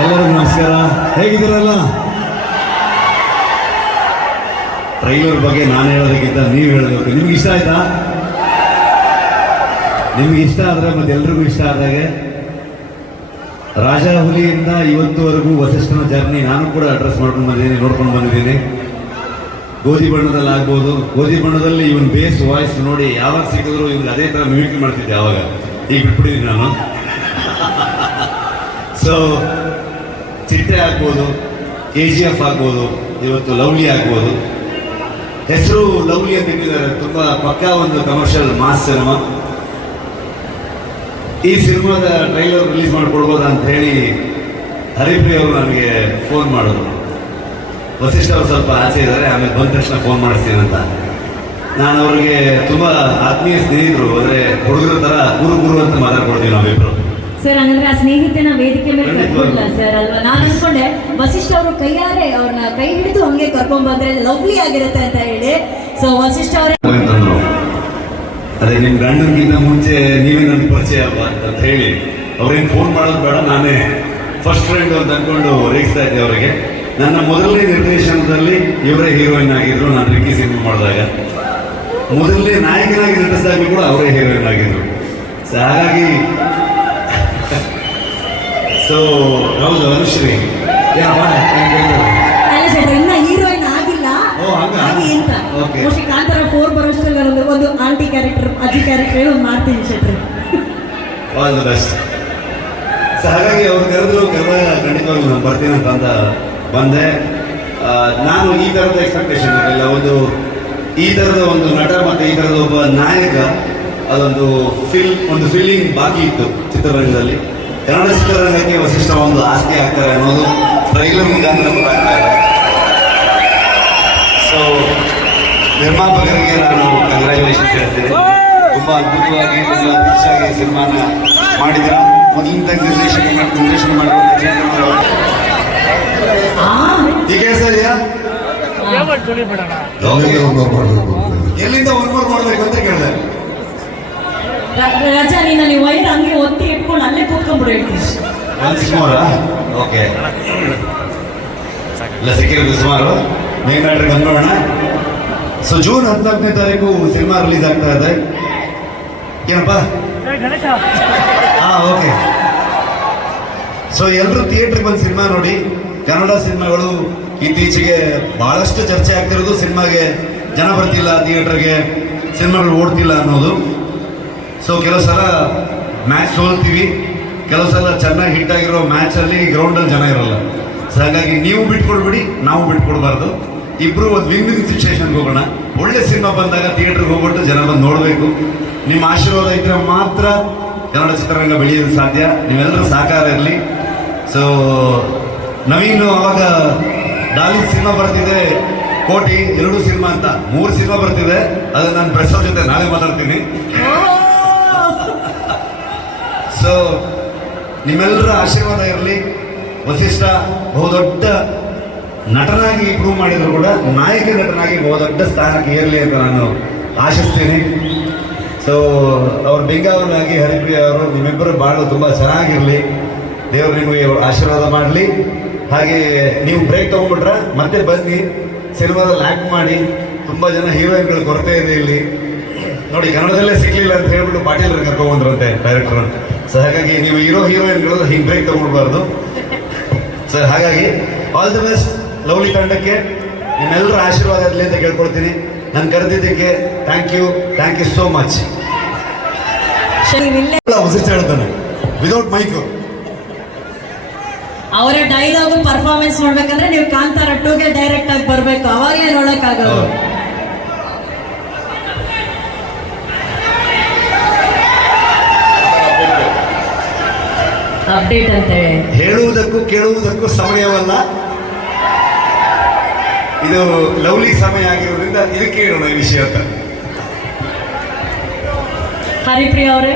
ಎಲ್ಲರಿಗೂ ನಮಸ್ಕಾರ. ಹೇಗಿದ್ದೀರಲ್ಲ? ಟ್ರೈಲರ್ ಬಗ್ಗೆ ನಾನು ಹೇಳೋದಕ್ಕಿಂತ ನೀವು ಹೇಳಬೇಕು. ನಿಮ್ಗೆ ಇಷ್ಟ ಆಯ್ತಾ? ನಿಮ್ಗೆ ಇಷ್ಟ ಆದರೆ ಮತ್ತೆ ಎಲ್ರಿಗೂ ಇಷ್ಟ ಆದಾಗೆ ರಾಜಾ ಹುಲಿಯಿಂದ ಇವತ್ತುವರೆಗೂ ವಸಿಷ್ಠನ ಜರ್ನಿ ನಾನು ಕೂಡ ಅಡ್ರೆಸ್ ಮಾಡ್ಕೊಂಡು ಬಂದಿದ್ದೀನಿ, ನೋಡ್ಕೊಂಡು ಬಂದಿದ್ದೀನಿ. ಗೋಧಿ ಬಣ್ಣದಲ್ಲಿ ಆಗ್ಬೋದು. ಗೋಧಿ ಬಣ್ಣದಲ್ಲಿ ಇವನ್ ಬೇಸ್ ವಾಯ್ಸ್ ನೋಡಿ ಯಾವಾಗ ಸಿಕ್ಕಿದ್ರು ಇವ್ನಿಗೆ ಅದೇ ಥರ ಮ್ಯೂಸಿಕ್ ಮಾಡ್ತಿದ್ದೆ ಯಾವಾಗ ಈಗ ಬಿಟ್ಬಿಡಿ ನಾನು. ಸೊ ಚಿಟ್ಟೆ ಆಗ್ಬೋದು ಕೆ ಜಿ ಎಫ್ ಆಗ್ಬೋದು, ಇವತ್ತು ಲವ್ಲಿ ಆಗ್ಬೋದು. ಹೆಸರು ಲವ್ಲಿ ಅಂತ ಇಟ್ಟಿದ್ದಾರೆ, ತುಂಬ ಪಕ್ಕಾ ಒಂದು ಕಮರ್ಷಿಯಲ್ ಮಾಸ್ ಸಿನಿಮಾ ಈ ಸಿನಿಮಾದ ಟ್ರೈಲರ್ ರಿಲೀಸ್ ಮಾಡಿಕೊಡ್ಬೋದಾ ಅಂತ ಹೇಳಿ ಹರಿಪ್ರಿಯ ಅವರು ನನಗೆ ಫೋನ್ ಮಾಡಿದ್ರು. ವಸಿಷ್ಠ ಅವರು ಸ್ವಲ್ಪ ಆಸೆ ಇದ್ದಾರೆ, ಆಮೇಲೆ ಬಂದ ತಕ್ಷಣ ಫೋನ್ ಮಾಡಿಸ್ತೀನಿ ಅಂತ. ನಾನು ಅವ್ರಿಗೆ ತುಂಬ ಆತ್ಮೀಯ ಸ್ನೇಹಿತರು ಅಂದ್ರೆ ಹುಡುಗರ ತರ ಗುರು ಗುರು ಅಂತ ಮಾತಾಡ್ಕೊಡ್ತೀವಿ ನಾವಿಬ್ರು ಸರ್ ಹಂಗಂದ್ರೆ ಆ ಸ್ನೇಹಿತನ ವೇದಿಕೆ ಮೇಲೆ ಕರ್ಕೊಂಡಿಲ್ಲ ಸರ್? ಅಲ್ವಾ? ನಾನು ಅನ್ಕೊಂಡೆ ವಸಿಷ್ಠ ಅವರು ಕೈಯಾರೆ ಅವ್ರನ್ನ ಕೈ ಹಿಡಿದು ಹಂಗೆ ಕರ್ಕೊಂಡ್ ಬಂದ್ರೆ ಲವ್ಲಿ ಆಗಿರುತ್ತೆ ಅಂತ ಹೇಳಿ. ಸೊ ವಸಿಷ್ಠ ಅವರೇ ಅದೇ ನಿಮ್ಮ ಗಂಡನ್ಗಿಂತ ಮುಂಚೆ ನೀವೇ ನನ್ನ ಪರಿಚಯ ಅಂತ ಹೇಳಿ. ಅವ್ರೇನು ಫೋನ್ ಮಾಡೋದು ಬೇಡ ನಾನೇ ಫಸ್ಟ್ ಫ್ರೆಂಡ್ ಅಂತ ಅನ್ಕೊಂಡು ರೇಗಿಸ್ತಾ ಇದ್ದೆ ಅವರಿಗೆ. ನನ್ನ ಮೊದಲನೇ ನಿರ್ದೇಶನದಲ್ಲಿ ಇವರೇ ಹೀರೋಯಿನ್ ಆಗಿದ್ರು. ನಾನು ರಿಕ್ಕಿ ಸಿನಿಮಾ ಮಾಡಿದಾಗ. ಮೊದಲನೇ ನಾಯಕನಾಗಿ ನಟಿಸಿದಾಗ ಕೂಡ ಅವರೇ ಹೀರೋಯಿನ್ ಆಗಿದ್ರು ಸೊ ಹಾಗಾಗಿ ಸೊ ಹೌದು ಅನುಶ್ರೀ. ಇನ್ನ ಹೀರೋಯಿನ್ ಆಗಿಲ್ಲ. ಓ, ಹಂಗಾ? ಆಗಿ ಅಂತ Okay. ಮೋಸ್ಟ್ಲಿ ಕಾಂತಾರ ಫೋರ್ ಬರೋಷ್ಟರಲ್ಲಿ ಒಂದು ಆಂಟಿ ಕ್ಯಾರೆಕ್ಟರ್ ಅಜ್ಜಿ ಕ್ಯಾರೆಕ್ಟರ್ ಒಂದು ಮಾಡ್ತೀನಿ ಶೆಟ್ರಿ ಆಲ್ ದ ಬೆಸ್ಟ್ ಸೊ ಹಾಗಾಗಿ ಅವ್ರು ಕರೆದ್ರು ಕರೆದಾಗ ಖಂಡಿತವಾಗಿ ನಾನು ಬರ್ತೀನಿ ಅಂತ ಅಂತ ಬಂದೆ. ನಾನು ಈ ಥರದ ಎಕ್ಸ್ಪೆಕ್ಟೇಷನ್ ಇರಲಿಲ್ಲ. ಒಂದು ಈ ಥರದ ಒಂದು ನಟ ಮತ್ತು ಈ ಥರದ ಒಬ್ಬ ನಾಯಕ ಅದೊಂದು ಫಿಲ್ ಒಂದು ಫೀಲಿಂಗ್ ಬಾಕಿ ಇತ್ತು ಚಿತ್ರರಂಗದಲ್ಲಿ. ಕನ್ನಡ ಚಿತ್ರರಂಗಕ್ಕೆ ವಸಿಷ್ಠ ಒಂದು ಆಸ್ತಿ ಆಗ್ತಾರೆ ಅನ್ನೋದು ಟ್ರೈಲರ್ ಮುಖಾಂತರ ಗೊತ್ತಾಗ್ತಾ ಇದೆ. ಸೊ ನಿರ್ಮಾಪಕರಿಗೆ ನಾನು ಕಂಗ್ರ್ಯಾಚುಲೇಷನ್ ಹೇಳ್ತೀನಿ. ತುಂಬ ಅದ್ಭುತವಾಗಿ ತುಂಬ ಹೆಚ್ಚಾಗಿ ಸಿನಿಮಾನ ಮಾಡಿದ್ರ ಮೊದಲಿಂದ ನಿರ್ದೇಶನ ನಿರ್ದೇಶನ ಮಾಡಿರೋ ವಿಜಯ್ ಕುಮಾರ್ ಅವರು. ಇದೆಯಾ? ಯಾವಾಗ ಮಾಡಬೇಕು ಎಲ್ಲಿಂದ ಒನ್ ಮಾಡಬೇಕು ಅಂತ ಕೇಳಿದೆ. ರಜಾ ನೀನು ವೈರ್ ಹಂಗೆ ಒತ್ತಿ ಇಟ್ಕೊಂಡು ಅಲ್ಲೇ ಕೂತ್ಕೊಂಡ್ಬಿಡು ಹೇಳ್ತೀನಿ. Once more okay. ಲಸಿಕೆ ಸುಮಾರು. ಮೇನ್ ಆರ್ಡರ್ ಬಂದ್ಬಿಡೋಣ. ಸೊ ಜೂನ್ ಹದಿನಾಲ್ಕನೇ ತಾರೀಕು ಸಿನಿಮಾ ರಿಲೀಸ್ ಆಗ್ತಾ ಇದೆ. ಏನಪ್ಪ? ಹಾ ಓಕೆ ಸೊ ಎಲ್ಲರೂ ಥಿಯೇಟ್ರಿಗೆ ಬಂದು ಸಿನಿಮಾ ನೋಡಿ, ಕನ್ನಡ ಸಿನಿಮಾಗಳು ಇತ್ತೀಚೆಗೆ ಬಹಳಷ್ಟು ಚರ್ಚೆ ಆಗ್ತಿರೋದು ಸಿನಿಮಾಗೆ ಜನ ಬರ್ತಿಲ್ಲ ಥಿಯೇಟರ್ಗೆ ಸಿನಿಮಾಗಳು ಓಡ್ತಿಲ್ಲ ಅನ್ನೋದು. ಸೊ ಕೆಲವು ಸಲ ಮ್ಯಾಚ್ ಸೋಲ್ತೀವಿ, ಕೆಲವು ಸಲ ಚೆನ್ನಾಗಿ ಹಿಟ್ ಆಗಿರೋ ಮ್ಯಾಚಲ್ಲಿ ಗ್ರೌಂಡಲ್ಲಿ ಜನ ಇರಲ್ಲ. ಸೊ ಹಾಗಾಗಿ ನೀವು ಬಿಟ್ಕೊಡ್ಬಿಡಿ, ನಾವು ಬಿಟ್ಕೊಡ್ಬಾರ್ದು. ಇಬ್ರು ಒಂದು ವಿನ್ ಸಿಚುವೇಶನ್ಗೆ ಹೋಗೋಣ. ಒಳ್ಳೆ ಸಿನಿಮಾ ಬಂದಾಗ ಥಿಯೇಟ್ರಿಗೆ ಹೋಗ್ಬಿಟ್ಟು ಜನ ಬಂದು ನೋಡಬೇಕು. ನಿಮ್ಮ ಆಶೀರ್ವಾದ ಇದ್ದರೆ ಮಾತ್ರ ಕನ್ನಡ ಚಿತ್ರರಂಗ ಬೆಳೆಯೋದು ಸಾಧ್ಯ. ನೀವೆಲ್ಲರೂ ಸಹಕಾರ ಇರಲಿ. ಸೊ ನವೀನು ಅವಾಗ ನಾಲ್ಕು ಸಿನಿಮಾ ಬರ್ತಿದೆ ಕೋಟಿ ಎರಡು ಸಿನಿಮಾ ಅಂತ. ಮೂರು ಸಿನಿಮಾ ಬರ್ತಿದೆ ಅದು ನಾನು ಪ್ರೆಸ್ ಜೊತೆ ನಾಳೆ ಮಾತಾಡ್ತೀನಿ. ಸೊ ನಿಮ್ಮೆಲ್ಲರ ಆಶೀರ್ವಾದ ಇರಲಿ. ವಸಿಷ್ಠ ಬಹುದೊಡ್ಡ ನಟನಾಗಿ ಪ್ರೂವ್ ಮಾಡಿದ್ರು ಕೂಡ ನಾಯಕ ನಟನಾಗಿ ಬಹುದೊಡ್ಡ ಸ್ಥಾನಕ್ಕೆ ಏರಲಿ ಅಂತ ನಾನು ಆಶಿಸ್ತೀನಿ. ಸೊ ಅವ್ರ ಬೆಂಗಾವಲಾಗಿ ಹರಿಪ್ರಿಯ ಅವರು ನಿಮ್ಮಿಬ್ಬರು ಬಾಳು ತುಂಬ ಚೆನ್ನಾಗಿರಲಿ. ದೇವರು ನಿಮಗೆ ಆಶೀರ್ವಾದ ಮಾಡಲಿ. ಹಾಗೆ ನೀವು ಬ್ರೇಕ್ ತೊಗೊಂಡ್ಬಿಟ್ರೆ ಮತ್ತೆ ಬನ್ನಿ ಸಿನಿಮಾದಲ್ಲಿ ಆ್ಯಕ್ಟ್ ಮಾಡಿ ತುಂಬ ಜನ ಹೀರೋಯಿನ್ಗಳು ಕೊರತೆ ಇದೆ ಇಲ್ಲಿ. ನೋಡಿ ಕನ್ನಡದಲ್ಲೇ ಸಿಗ್ಲಿಲ್ಲ ಅಂತ ಹೇಳ್ಬಿಟ್ಟು ಪಾಟೀಲ್ ಕರ್ಕೊಂಡ್ಬಂದ್ರಂತೆ ಡೈರೆಕ್ಟರ್ ಸೊ ಹಾಗಾಗಿ ನೀವು ಹೀರೋ ಹೀರೋಯಿನ್ಗಳು ಹಿಂಗೆ ಬ್ರೇಕ್ ತೊಗೊಂಡ್ಬಾರ್ದು ಸರ್ ಹಾಗಾಗಿ ಆಲ್ ದಿ ಬೆಸ್ಟ್ ಲವ್ಲಿ ತಂಡಕ್ಕೆ. ನಿಮ್ಮೆಲ್ಲರ ಆಶೀರ್ವಾದ ಇರಲಿ ಅಂತ ಕೇಳ್ಕೊಳ್ತೀನಿ. ನಾನು ಕರೆದಿದ್ದಕ್ಕೆ thank you thank you so much ಹೇಳ್ತಾನೆ. ವಿದೌಟ್ ಮೈಕು ಅವರ ಡೈಲಾಗ್ ಪರ್ಫಾರ್ಮೆನ್ಸ್ ನೋಡ್ಬೇಕಂದ್ರೆ ನೀವು ಕಾಂತಾರ ಟೂಗೆ ಡೈರೆಕ್ಟ್ ಆಗಿ ಬರ್ಬೇಕು. ಅವಾಗಲೇ ನೋಡಕ್ಕಾಗೋದು ಅಪ್ಡೇಟ್ ಅಂತೇಳಿ ಹೇಳುವುದಕ್ಕೂ ಕೇಳುವುದಕ್ಕೂ ಸಮಯವಲ್ಲ. ಇದು ಲವ್ಲಿ ಸಮಯ ಆಗಿರೋದ್ರಿಂದ ಇದಕ್ಕೆ ಹೇಳೋಣ ಈ ವಿಷಯ ಅಂತ ಹರಿಪ್ರಿಯ ಅವರೇ.